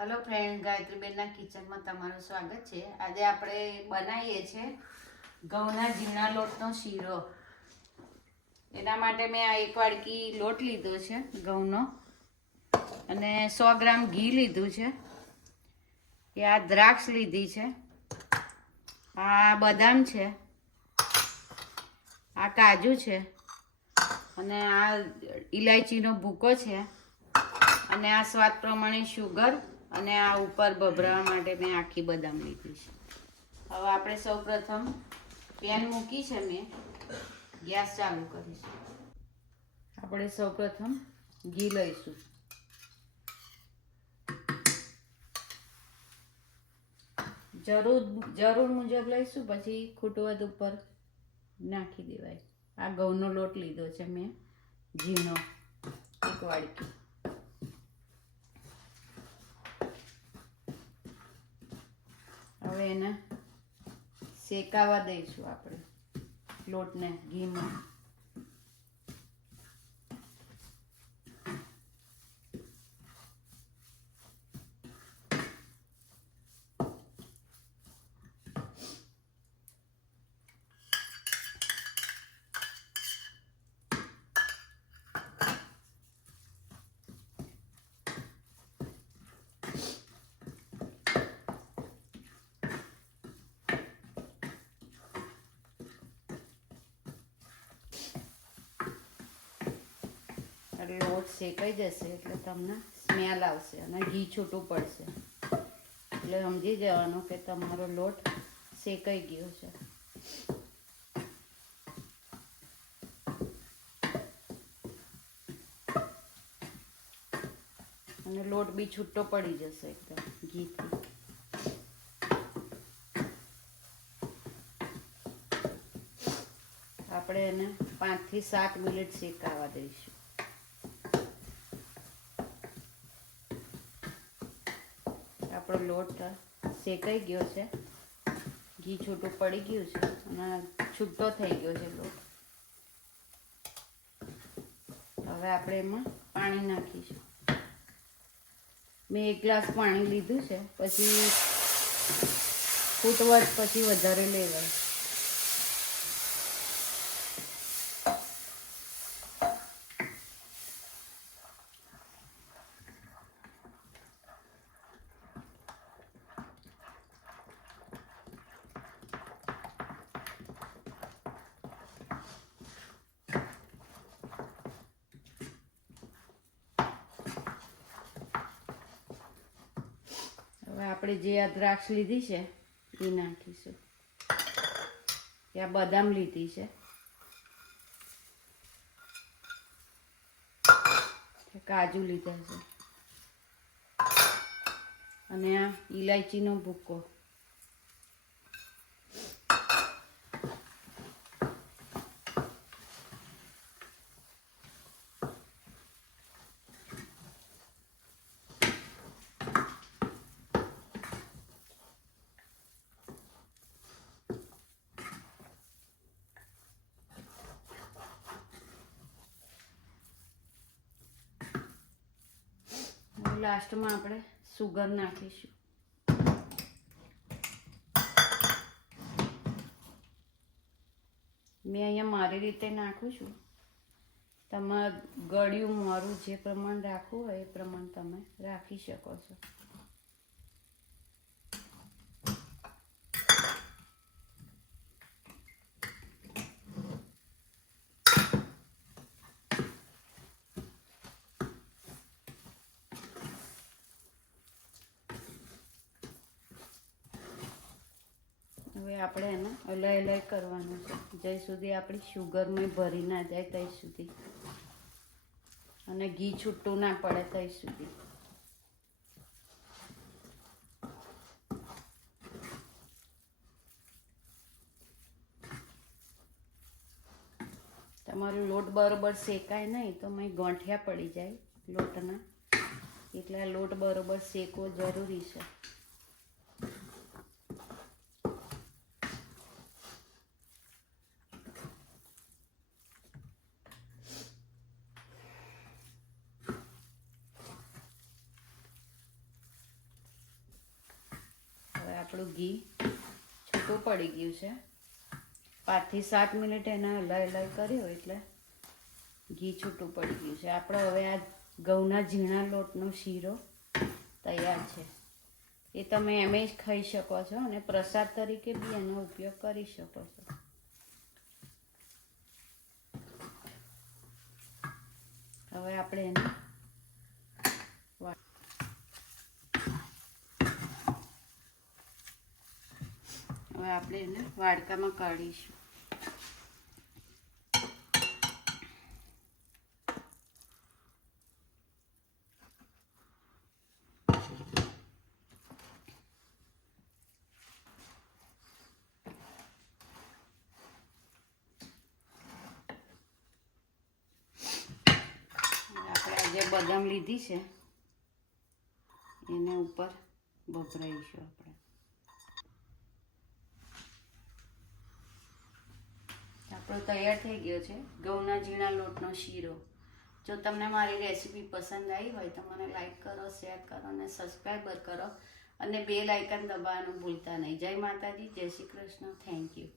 Hello friend ગાયત્રીબેનના કિચનમાં તમારું સ્વાગત છે. આજે આપણે બનાવીએ છીએ ઘઉંના ઝીણા લોટનો શીરો. એના માટે મેં આ એક વાડકી લોટ લીધો છે ઘઉંનો. અને સો ગ્રામ ઘી લીધું છે. એ આ દ્રાક્ષ લીધી છે. આ બદામ છે. આ કાજુ છે. અને આ ઇલાયચીનો ભૂકો છે. અને આ સ્વાદ પ્રમાણે શુગર અને આ ઉપર ભભરાવા માટે મેં આખી બદામ લીધી છે. હવે આપણે સૌ પ્રથમ પેન મૂકી છે મેં. ગેસ ચાલુ કરીશું. આપણે સૌ પ્રથમ ઘી લઈશું. જરૂર જરૂર મુજબ લઈશું, પછી ખૂટવદ ઉપર નાખી દેવાય. આ ઘઉંનો લોટ લીધો છે મેં, ઘીનો એક વાડકી. હવે એને શેકાવા દઈશું આપણે લોટને ઘીમાં. એટલે લોટ શેકાઈ જશે એટલે તમને સ્મેલ આવશે અને ઘી છૂટું પડશે. એટલે સમજી જવાનું કે તમારો લોટ શેકાઈ ગયો છે. અને લોટ બી છૂટો પડી જશે એકદમ ઘીથી. આપણે એને પાંચથી સાત મિનિટ શેકાવા દઈશું. આપણો લોટ શેકાઈ ગયો છે. ઘી છૂટું પડી ગયું છે અને છૂટો થઈ ગયો છે લોટ. હવે આપણે એમાં પાણી નાખીશું. મેં એક ગ્લાસ પાણી લીધું છે, પછી ફૂટવટ પછી વધારે લેવાય આપણે જે આ દ્રાક્ષ લીધી છે, એ નાખીશું. આ બદામ લીધી છે. કાજુ લીધા છે. અને આ ઇલાયચીનો ભૂકો હવે લાસ્ટમાં આપણે સુગર નાખીશું. મેં અહીંયા મારી રીતે નાખું છું. તમારે ગળ્યું મારું જે પ્રમાણ રાખવું હોય એ પ્રમાણે તમે રાખી શકો છો હવે આપણે એને અલય અલય કરવાનું છે. જ્યાં સુધી આપણી શુગરમાં ભરી ના જાય ત્યાં સુધી. અને ઘી છૂટું ના પડે ત્યાં સુધી. તમારો લોટ બરોબર શેકાય નહીં તો મેં ગોંઠિયા પડી જાય લોટના. એટલે લોટ બરોબર શેકવો જરૂરી છે. આપણું ઘી છૂટું પડી ગયું છે. પાંચથી સાત મિનિટ એને હલાઈ હલાઈ કર્યો એટલે ઘી છૂટું પડી ગયું છે. આપણે હવે આ ઘઉંના ઝીણા લોટનો શીરો તૈયાર છે. એ તમે એમ જ ખાઈ શકો છો અને પ્રસાદ તરીકે બી એનો ઉપયોગ કરી શકો છો. હવે આપણે એને હવે આપણે એને વાડકામાં કાઢીશું. જે બદામ લીધી છે. એના ઉપર ભભરાઈશું આપણે. આપણો તૈયાર થઈ ગયો છે. ઘઉંના ઝીણા લોટનો શીરો. જો તમને મારી રેસીપી પસંદ આવી હોય તો મને લાઈક કરો, શેર કરો અને સબસ્ક્રાઈબર કરો. અને બે લાઇકન દબાવવાનું ભૂલતા નહીં. જય માતાજી, જય શ્રી કૃષ્ણ. Thank you.